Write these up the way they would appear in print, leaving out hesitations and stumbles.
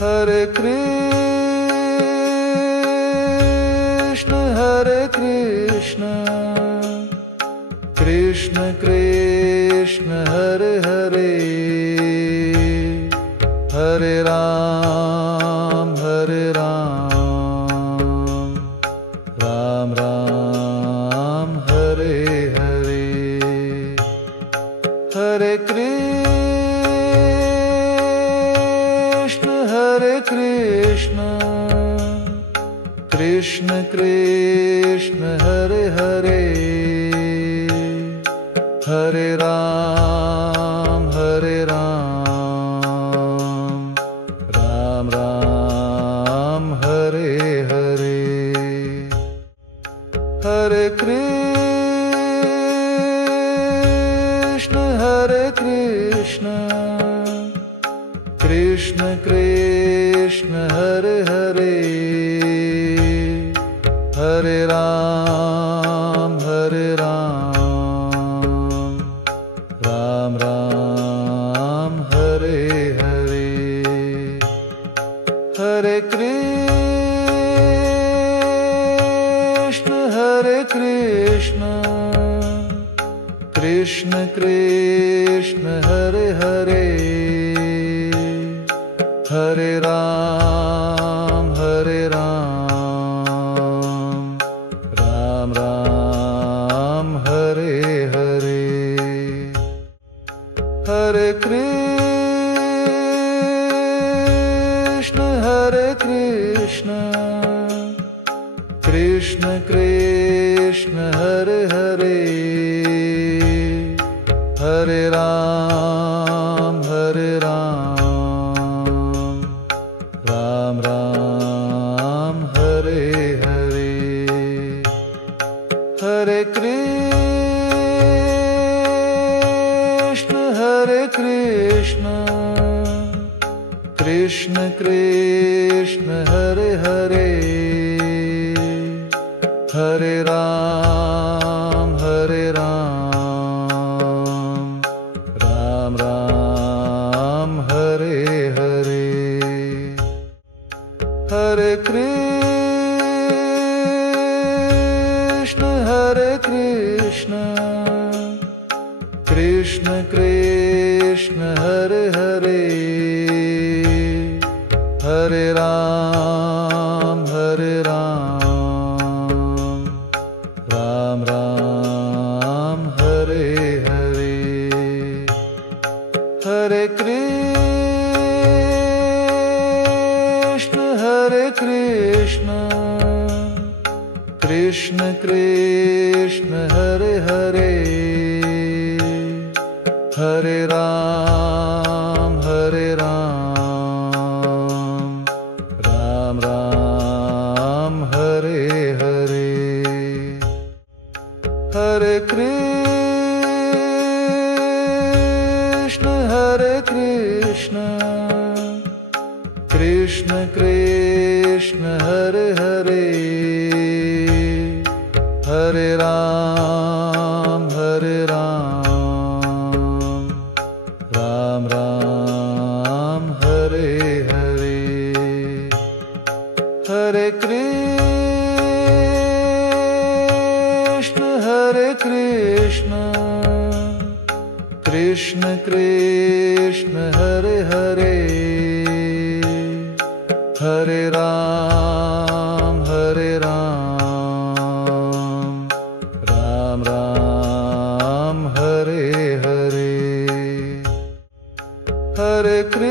Hare Krishna, Krishna Krishna, Hare Hare, Hare Ram, Hare Ram, Ram Ram, Hare Hare. Hare Krishna, Krishna Krishna, Hare Hare, Hare Ram, Hare Ram, Ram Ram, Hare Hare. Hare Krishna, Krishna Krishna, Hare Hare, Hare Ram, Hare Ram, Ram Ram, Hare Hare. Hare Krishna, Krishna Krishna, Hare Hare, Hare Ram, Hare Ram, Ram Ram, Hare Hare. Hare Krishna, Krishna Krishna, Hare Hare, Hare Ram, Hare Ram, Ram Ram, Hare Hare. Hare Krishna, Krishna Krishna, Hare Hare, Hare Ram, Hare Ram, Ram Ram, Hare Hare. Hare Krishna, Krishna Krishna, Hare Hare, Hare Ram, Hare Ram, Ram Ram, Hare Hare. Hare Krishna, Krishna Krishna, Hare Hare, Hare Ram, Hare Ram, Ram Ram, Hare Hare. Hare Krishna, Krishna Krishna, Hare Hare, Hare Ram, Hare Ram, Ram Ram, Hare Hare. Hare Krishna, Krishna Krishna, Hare Hare, Hare Ram, Hare Ram, Ram Ram, Hare Hare. Hare Krishna,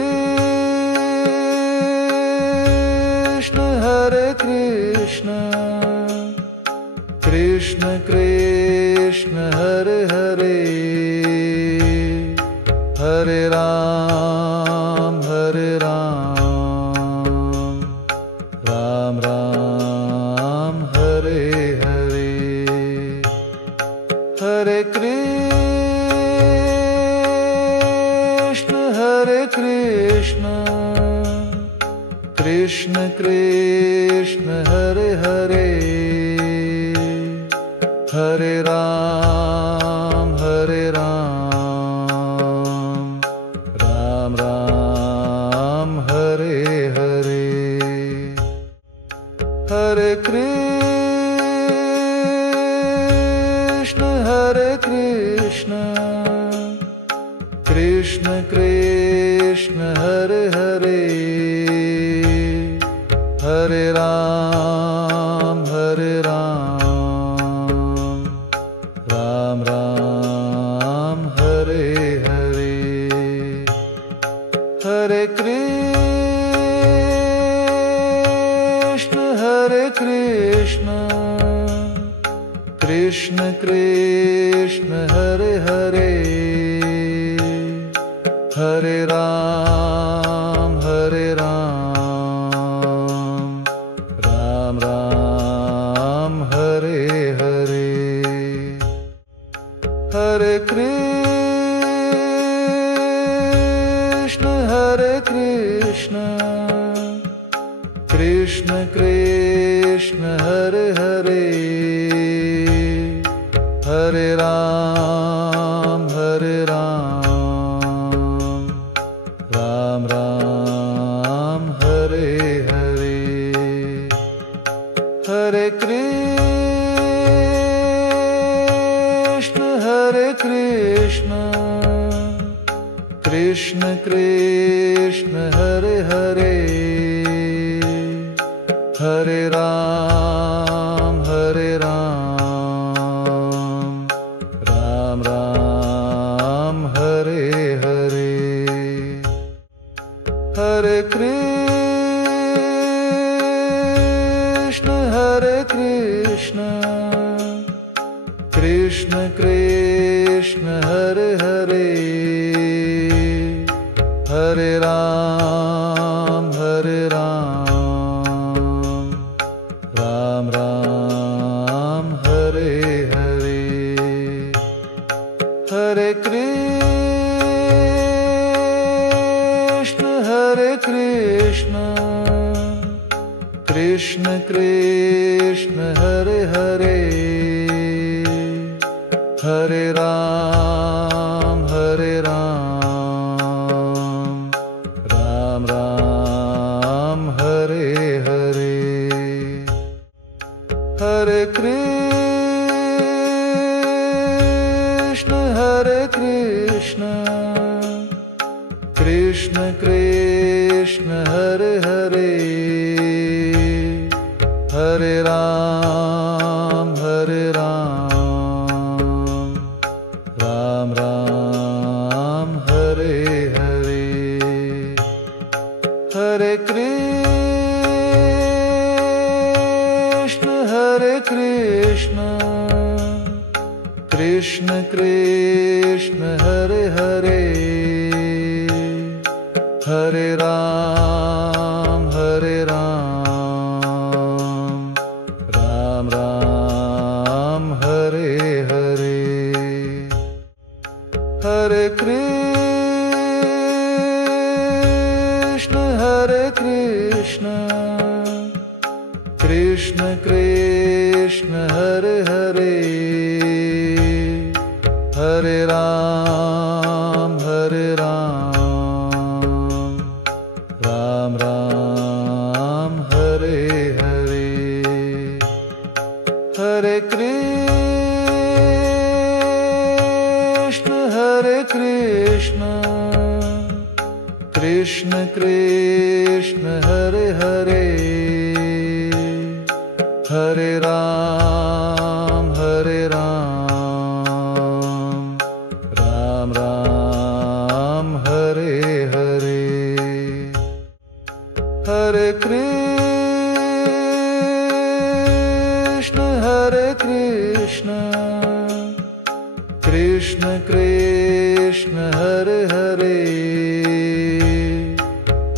Krishna Krishna, Hare Hare, Hare Ram, Hare Ram, Ram Ram, Hare Hare. Hare Krishna, Krishna Krishna, Hare Hare, Hare Ram, Hare Ram, Ram Ram, Hare Hare. Hare Hare Ram Ram Ram Hare Hare Hare Krishna Krishna Krishna Hare Hare Hare Ram Ram Ram Hare Hare Hare Krishna Krishna Krishna Hare Hare Hare Ram Ram Ram Hare Hare Hare Krishna Krishna Krishna Hare Hare Hare Ram Ram Ram Hare Hare Hare Krishna Krishna Krishna Hare Hare Hare Ram Ram Ram Hare Hare Hare Krishna Krishna Krishna Hare Hare Hare Ram Ram Ram Hare Hare Hare Krishna Krishna Krishna Hare Hare Hare Ram Ram Ram Hare Hare Hare Krishna Krishna Krishna Hare Hare Hare Ram Ram Ram Hare Hare Hare Krishna Krishna Krishna Hare Hare Hare Ram Ram Ram Hare Hare Hare Krishna Krishna Krishna Hare Hare Hare Ram Ram Ram Hare Hare Hare Krishna Krishna Krishna Hare Hare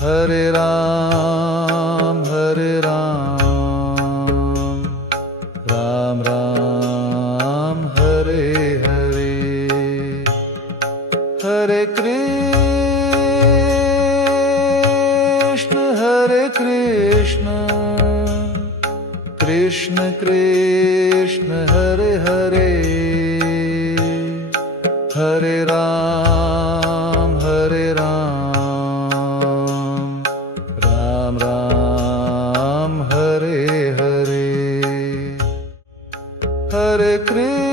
Hare Ram Ram Ram Hare Hare Hare Krishna Krishna Krishna Hare Hare Hare Ram Ram Ram Hare Hare Hare Krishna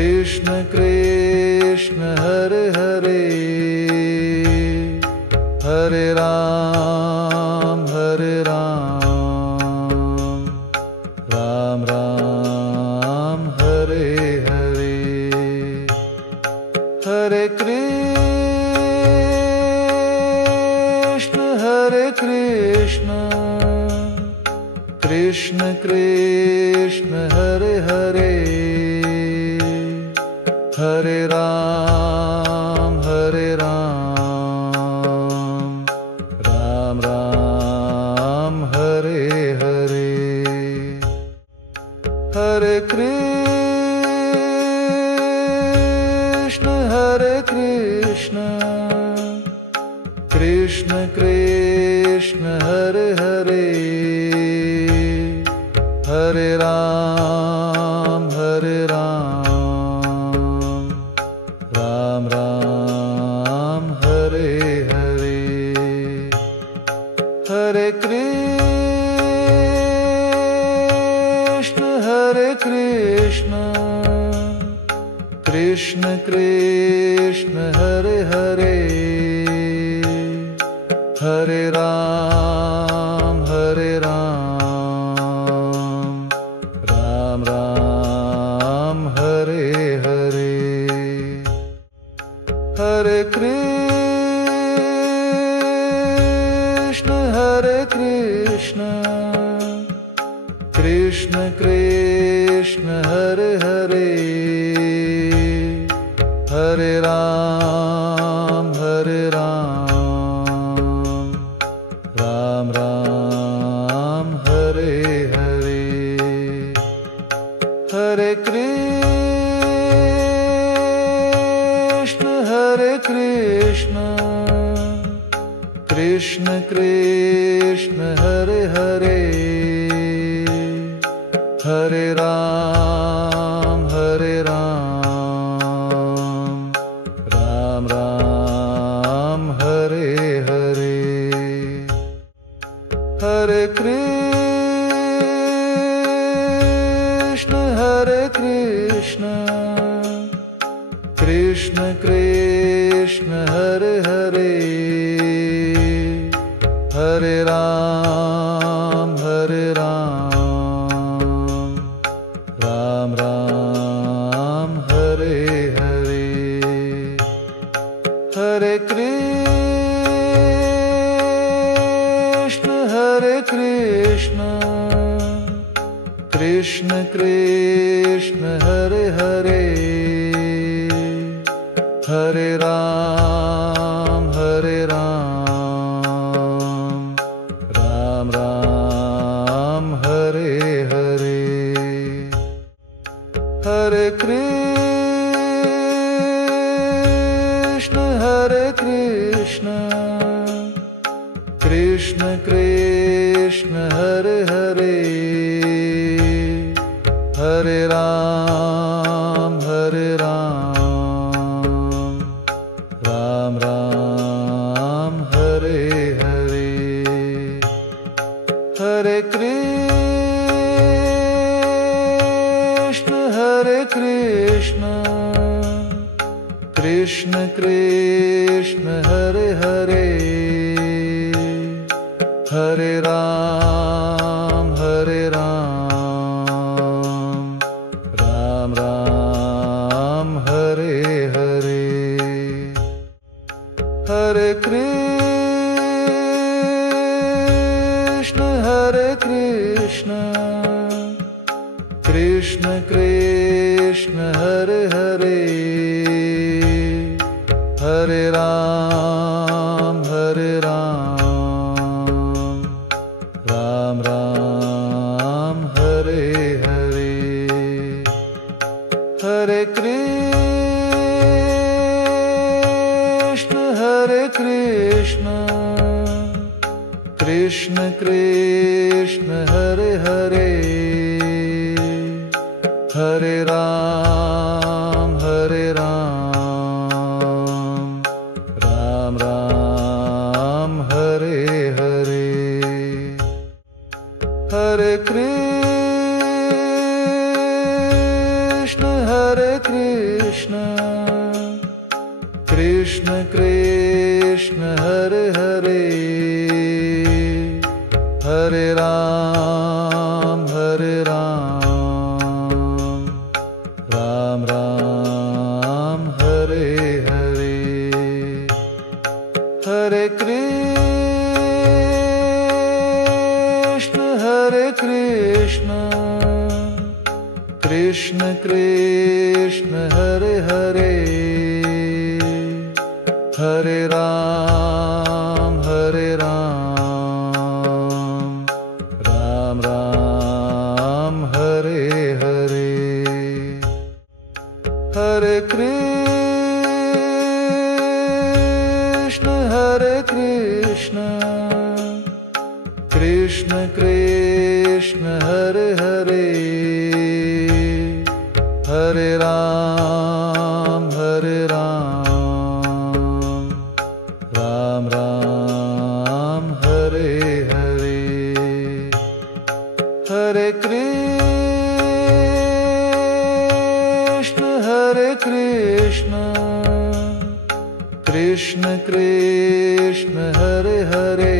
Krishna Krishna Hare Hare, Hare Ram Hare Ram, Ram Ram Hare Hare, Hare Krishna Hare Krishna, Krishna Krishna Hare Hare, Hare Ram Hare Ram, Ram Ram Hare Hare, Hare Krishna Hare Krishna, Krishna Krishna Hare Hare, Hare Ram Hare Ram, Ram Ram Hare Hare, Hare Krishna Hare Krishna, Krishna Krishna Hare Hare, Hare Ram Hare Ram, Ram Ram Hare Hare, Hare Krishna Hare Krishna, Krishna Krishna Hare Hare, Hare Ram Hare Ram, Ram Ram Hare Hare, Hare Krishna Hare Krishna, Krishna Krishna Hare Hare, Hare Ram Hare Ram, Ram Ram Hare Hare, Hare Krishna Hare Krishna, Krishna Krishna Hare Hare, Hare Ram Hare Ram, Ram Ram Hare Hare, Hare Krishna Hare Krishna, Krishna Krishna Hare Hare, Hare Ram Hare Ram, Ram Ram Hare Hare, Hare Krishna Hare Krishna, Krishna Krishna Hare Hare, Hare Ram Hare Ram, Ram Ram Hare Hare, Hare Krishna Hare Krishna, Krishna Krishna Hare Hare, Hare Ram Hare Ram, Ram Ram Hare Hare, Hare Krishna Hare Krishna, Krishna Krishna Hare Hare, Hare Ram Hare Ram, Ram Ram Hare Hare, Hare Krishna Hare Krishna, Krishna Krishna Hare Hare, Hare Ram Hare Ram, Ram Ram Hare Hare, Hare Krishna Hare Krishna, Krishna Krishna Hare Hare, Hare Ram Hare Ram, Ram Ram Hare Hare, Hare Krishna Hare Krishna, Krishna Krishna Hare Hare, Hare Ram Hare Ram, Ram Ram Hare Hare, Hare Krishna Hare Krishna, Krishna Krishna Hare Hare, Hare Ram Hare Ram, Ram Ram Hare Hare, Hare Krishna Hare Krishna, Krishna Krishna Hare Hare,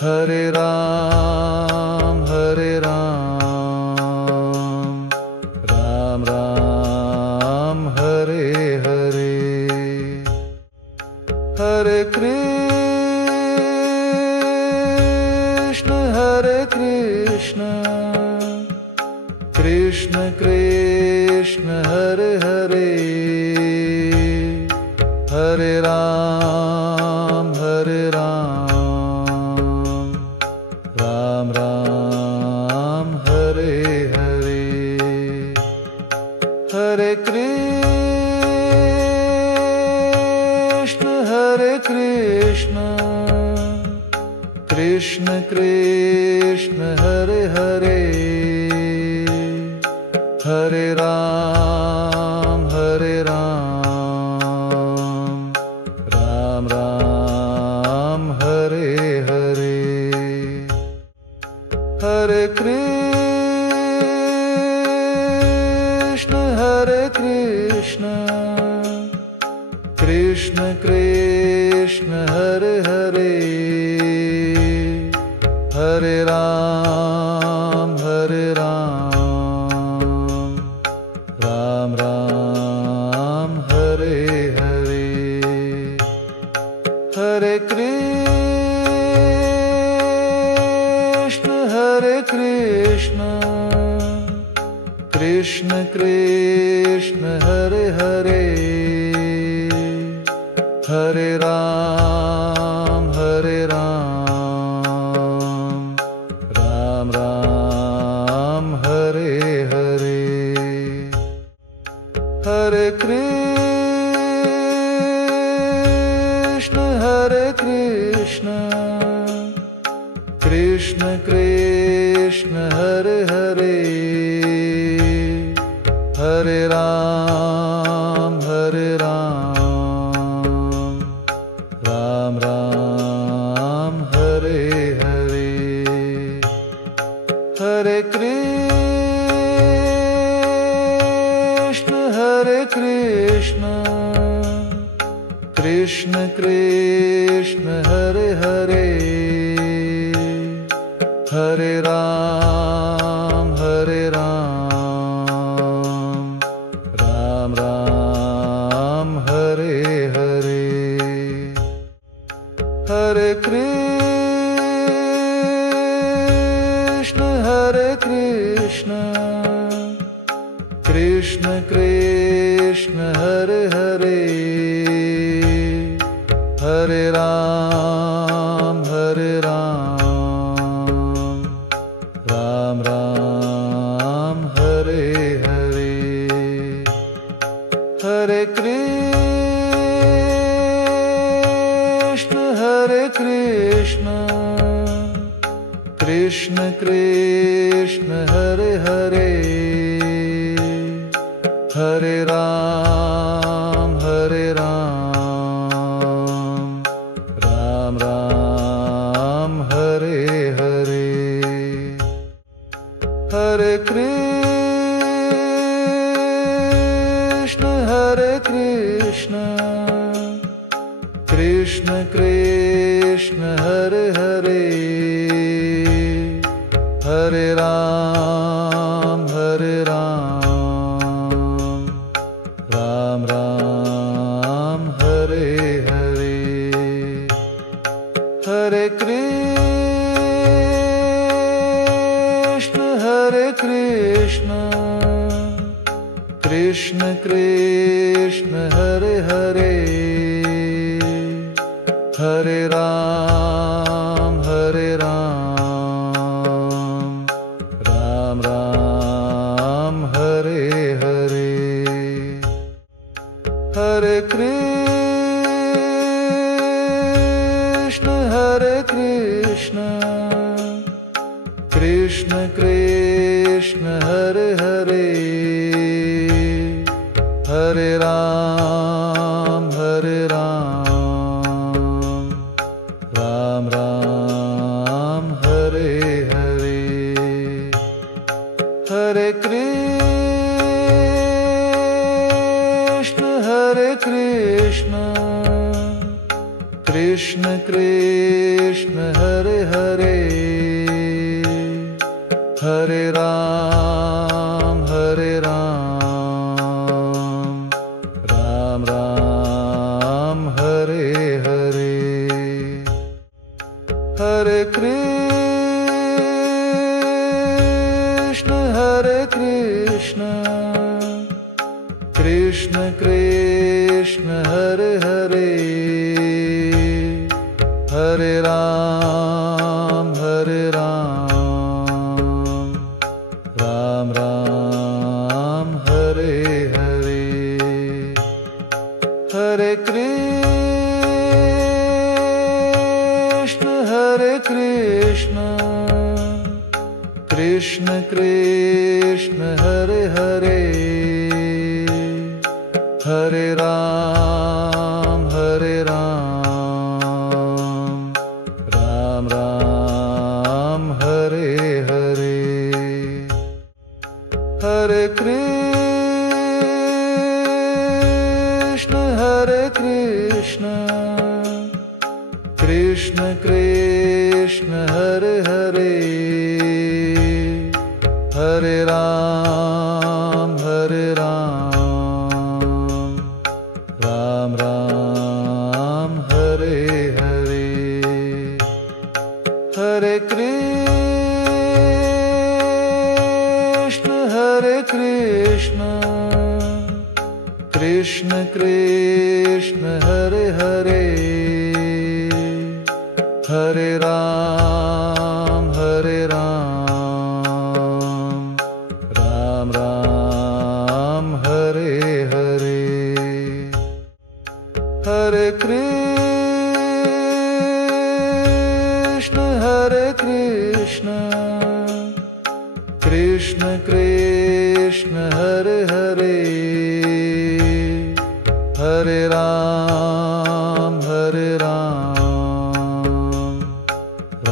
Hare Ram Hare Ram, Ram Ram Hare Hare, Hare Krishna Hare Krishna, Krishna Krishna Hare Hare, Hare Ram Hare Ram, Ram Ram Hare Hare, Hare Krishna Hare Krishna, Krishna Krishna Hare Hare, Hare Ram Hare Ram, Ram Ram Hare Hare, Hare Krishna Hare Krishna, Krishna Krishna Hare Hare, Hare Ram Hare Ram, Ram Ram Hare Hare, Hare Krishna Hare Krishna, Krishna Krishna Hare Hare, Hare Ram Hare Ram, Ram Ram Hare Hare, Hare Krishna Hare Krishna, Krishna Krishna Hare Hare, Hare Ram Hare Ram, Ram Ram Hare Hare, Hare Krishna Hare Krishna, Krishna Krishna Hare Hare, Hare Ram Hare Ram, Ram Ram Hare Hare, Hare Krishna Hare Krishna, Krishna Krishna Hare Hare, Hare Ram Hare Ram, Ram Ram Hare Hare, Hare Krishna Hare Krishna, Krishna Krishna Hare Hare, Hare Ram Hare Ram, Ram Ram Hare Hare, Hare Krishna Hare Krishna, Krishna, Krishna Krishna Hare Hare, Hare Ram, Hare Ram, Ram Ram, Hare Hare, Hare Krishna, Hare Krishna, Krishna Krishna Hare Hare, Hare Ram, Hare Ram, Ram Ram, Hare Hare, Hare Krishna, Hare Krishna, Krishna Krishna Hare Hare, Hare Ram, Hare Ram, Ram Ram, Hare Hare, Hare Krishna, Hare Krishna, Krishna Krishna Hare Hare, Hare Ram, Hare Ram, Ram Ram, Hare Hare, Hare Krishna, Hare Krishna, Krishna Krishna Hare Hare, Hare Ram, Hare Ram, Ram Ram, Hare Hare, Hare Krishna, Hare Krishna, Krishna Krishna Hare Hare, Hare Ram, Hare Ram, Ram Ram, Hare Hare, Hare Krishna, Hare Krishna, Krishna Krishna Hare Hare, Hare Ram, Hare Ram, Ram Ram, Hare Hare, Hare Krishna, Hare Krishna, Krishna Krishna Hare Hare, Hare Ram, Hare Ram, Ram Ram, Hare Hare, Hare Krishna, Hare Krishna, Krishna Krishna Hare Hare, Hare Ram, Hare Ram,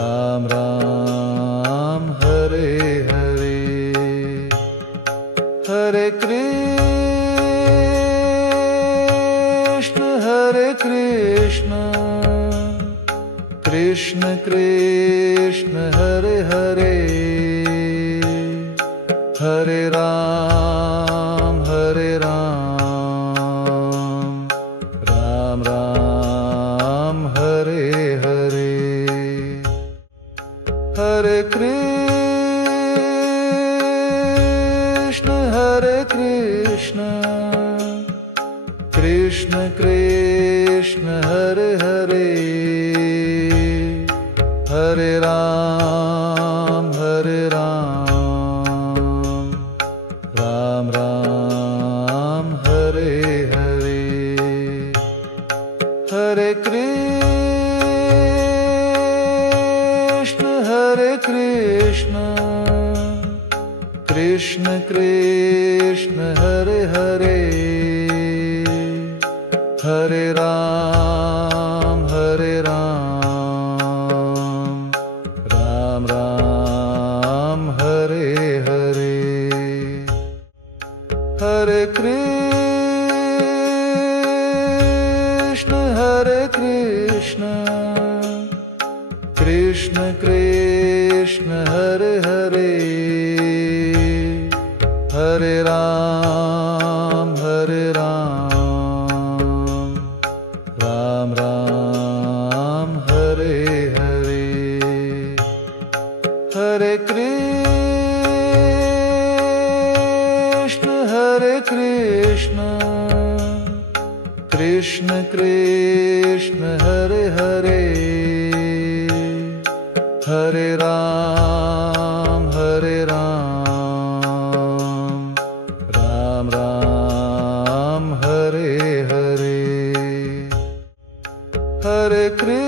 Ram Ram, Hare Hare, Hare Krishna, Hare Krishna, Krishna Krishna Hare Hare, Hare Ram, Hare Ram, Ram Ram, Hare Hare, Hare Krishna, Hare Krishna, Krishna Krishna Hare Hare, Hare Ram, Hare Ram, Ram Ram, Hare Hare, Hare Krishna, Hare Krishna, Krishna Krishna Hare Hare, Hare Ram, Hare Ram, Ram Ram, Hare Hare, Hare Krishna, Hare Krishna, Krishna Krishna Hare Hare, Hare Ram, Hare Ram, Ram Ram, Hare Hare, Hare Krishna, Hare Krishna, Krishna Krishna Hare Hare, Hare Ram, Hare Ram, Ram Ram, Hare Hare, Hare Krishna,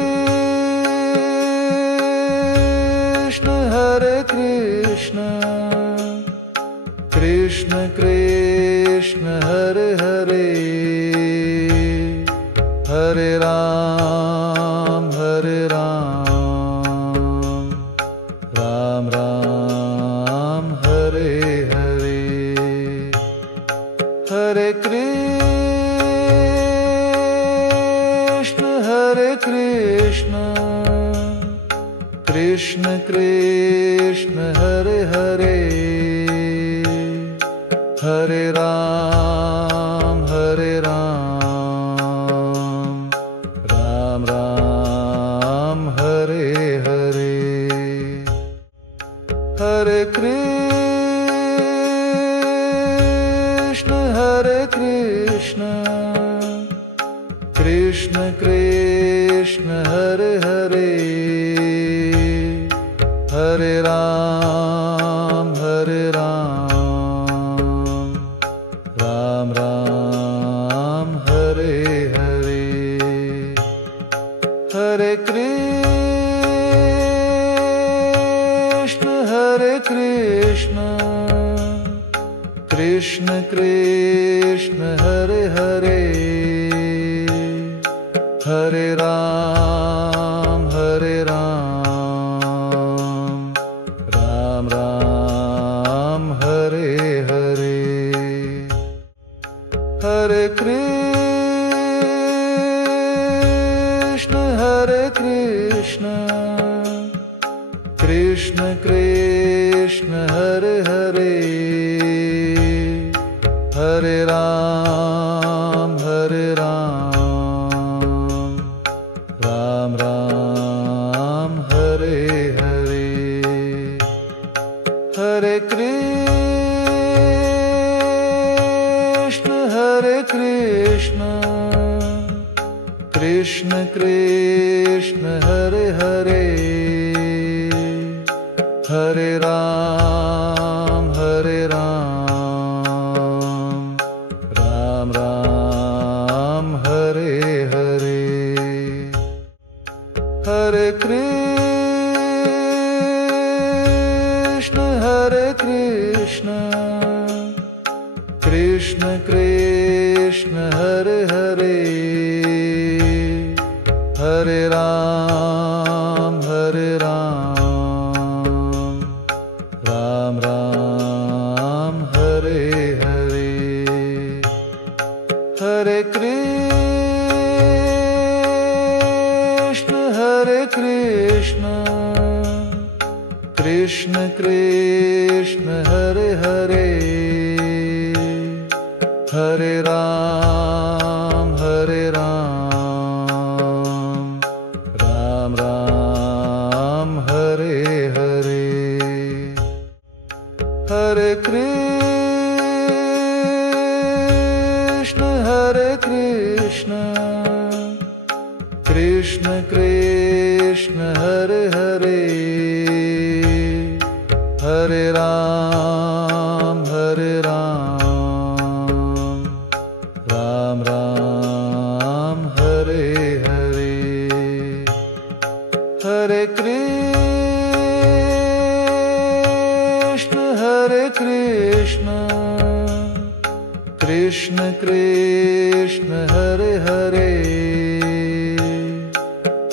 Hare Krishna, Krishna Krishna Hare Hare, Hare Ram, Hare Ram, Ram Ram, Hare Hare, Hare Krishna, Hare Krishna, Krishna Krishna Hare Hare, Hare Ram, Hare Ram, Ram Ram, Hare Hare, Hare Krishna, Hare Krishna, Krishna Krishna Hare Hare, Hare Ram, Hare Ram, Ram Ram, Hare Hare, Hare Krishna, Hare Krishna, Krishna Krishna Hare Hare, Hare Ram, Hare Ram, Ram Ram, Hare Hare, Hare Krishna, Hare Krishna, Krishna Krishna Hare Hare, Hare Ram, Hare Ram, Ram Ram, Hare Hare, Hare Krishna, Hare Krishna, Krishna Krishna Hare Hare, Hare Ram, Hare Ram, Ram Ram, Hare Hare, Hare Krishna, Hare Krishna, Krishna Krishna Hare Hare, Hare Ram, Hare Ram, Ram Ram, Hare Hare, Hare Krishna, Hare Krishna, Krishna Krishna Hare Hare, Hare Ram, Hare Ram, Ram Ram, Hare Hare, Hare Krishna, Hare Krishna, Krishna Krishna Hare Hare, Hare Ram, Hare Ram, Ram Ram, Hare Hare, Hare Krishna, Hare Krishna, Krishna Krishna Hare Hare,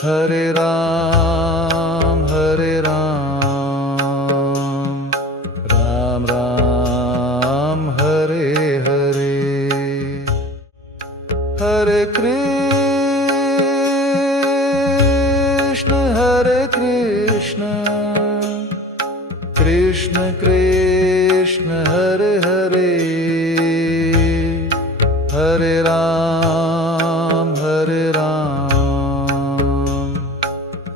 Hare Ram, Hare Ram, Ram Ram, Hare Hare, Hare Krishna, Hare Ram, Hare Ram,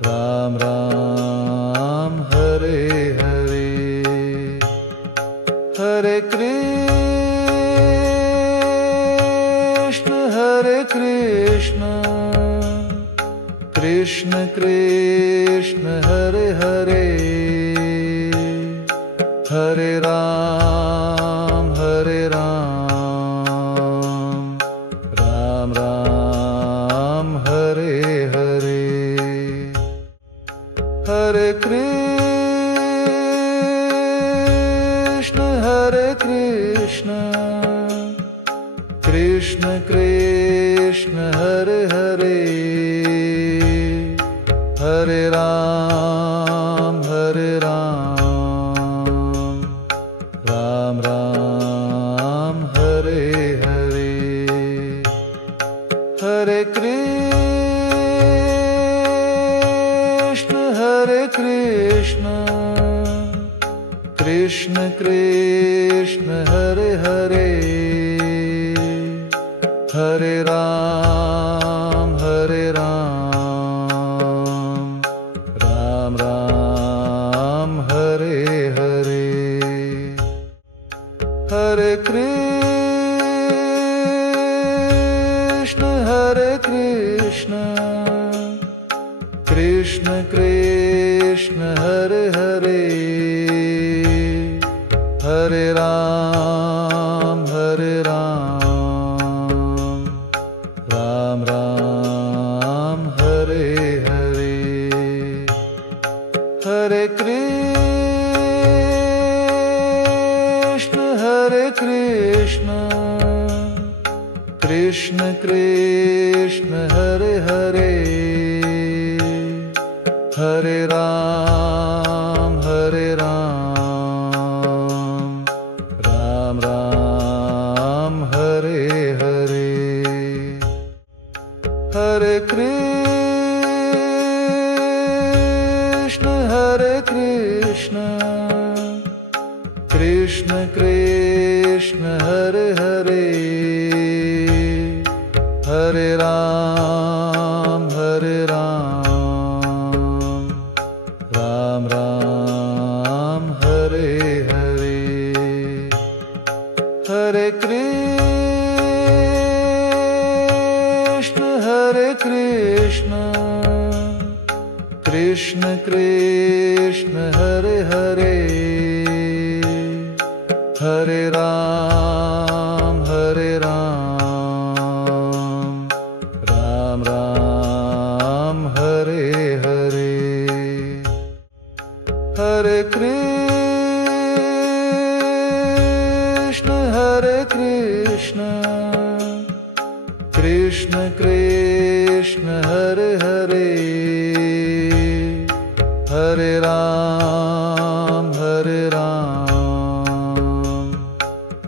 Ram Ram, Hare Hare, Hare Krishna, Hare Krishna, Krishna Krishna, Hare Hare, Hare Ram, Hare Ram, Ram Ram, Hare Hare, Hare Krishna, Hare Krishna, Krishna Krishna, Hare Hare, Hare Ram, Hare Ram, Ram Ram, Hare Hare, Hare Krishna, Hare Krishna, Krishna Krishna, Hare Hare, Hare Ram, Hare Ram, Ram Ram, Hare Hare, Hare Krishna, Hare Krishna, Krishna Krishna, Hare Hare, Hare Ram, Hare Ram, Ram Ram, Hare Hare, Hare Krishna, Hare Krishna, Krishna Krishna, Hare Hare, Hare Ram, Hare Ram, Ram Ram, Hare Hare, Hare Krishna, Hare Krishna, Krishna Krishna, Hare Hare, Hare Ram, Hare Ram, Ram Ram, Hare Hare, Hare Krishna, Hare Krishna, Krishna Krishna, Hare Hare, Hare Ram, Hare Ram, Ram Ram, Hare Hare, Hare Krishna, Hare Krishna, Krishna Krishna, Hare Hare, Hare Ram, Hare Ram,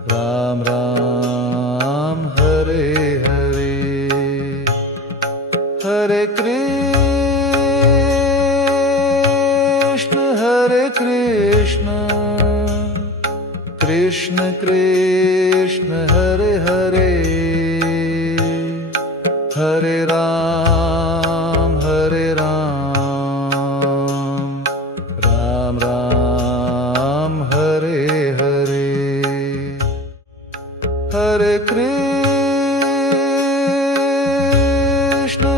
Ram Ram, Hare Hare, Hare Krishna, Hare Krishna, Krishna Krishna, Hare Hare, Hare Ram, Hare Ram, Ram Ram, Hare Hare, Hare Krishna,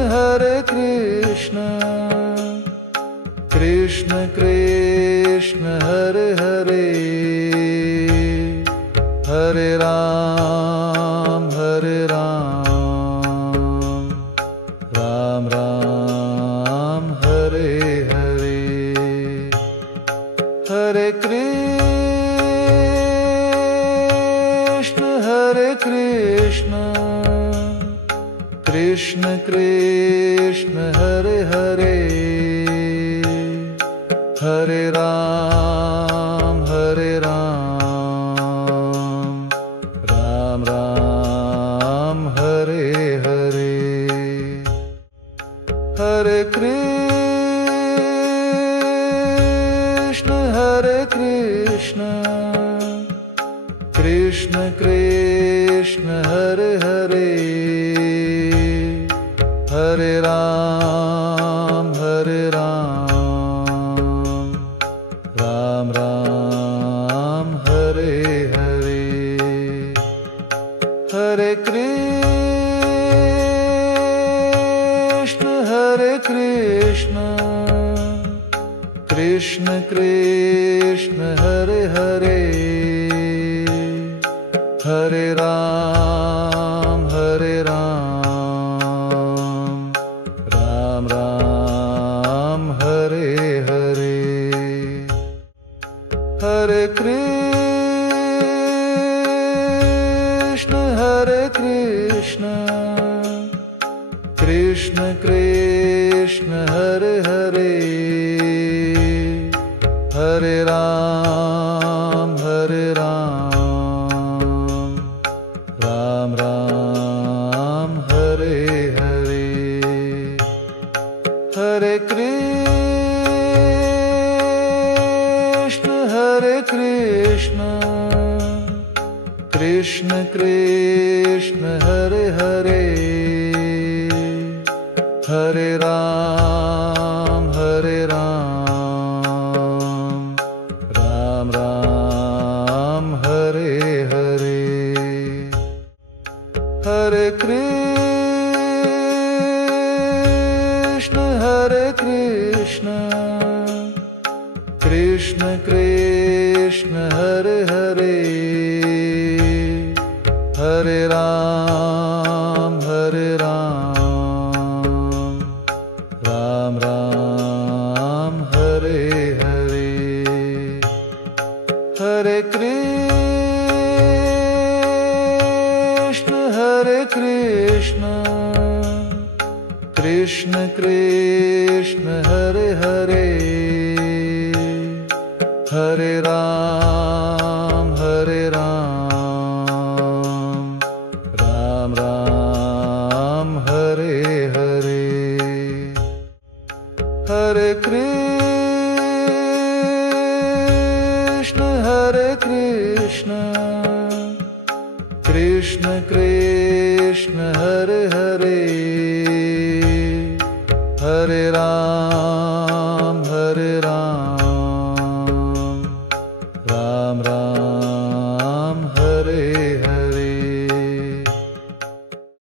Hare Krishna, Krishna Krishna, Hare Hare, Hare Ram, Hare Ram, Ram Ram, Hare Hare, Hare Krishna, Hare Krishna, Krishna Krishna, Hare Hare, Hare Ram, Hare Ram, Ram Ram, Hare Hare, Hare Krishna, Hare Krishna, Krishna Krishna, Hare Hare, Hare Ram, Hare Ram, Ram Ram, Hare Hare, Hare Krishna, Hare Krishna, Krishna Krishna, Hare Hare, Hare Ram, Hare Ram, Ram Ram, Hare Hare, Hare Krishna, Hare Krishna, Krishna Krishna, Hare Hare, Hare Ram, Hare Ram, Ram Ram, Hare Hare, Hare Krishna, Hare Krishna, Krishna Krishna, Hare Hare, Hare Ram, Hare Ram, Ram Ram, Hare Hare, Hare Krishna, Hare Krishna, Krishna Krishna, Hare Hare, Hare Ram, Hare Ram, Ram Ram, Hare Hare, Hare Krishna, Hare Krishna, Krishna Krishna, Hare Hare, Hare Ram, Hare Ram, Ram Ram, Hare Hare, Hare Krishna, Hare Krishna, Krishna Krishna, Hare Hare,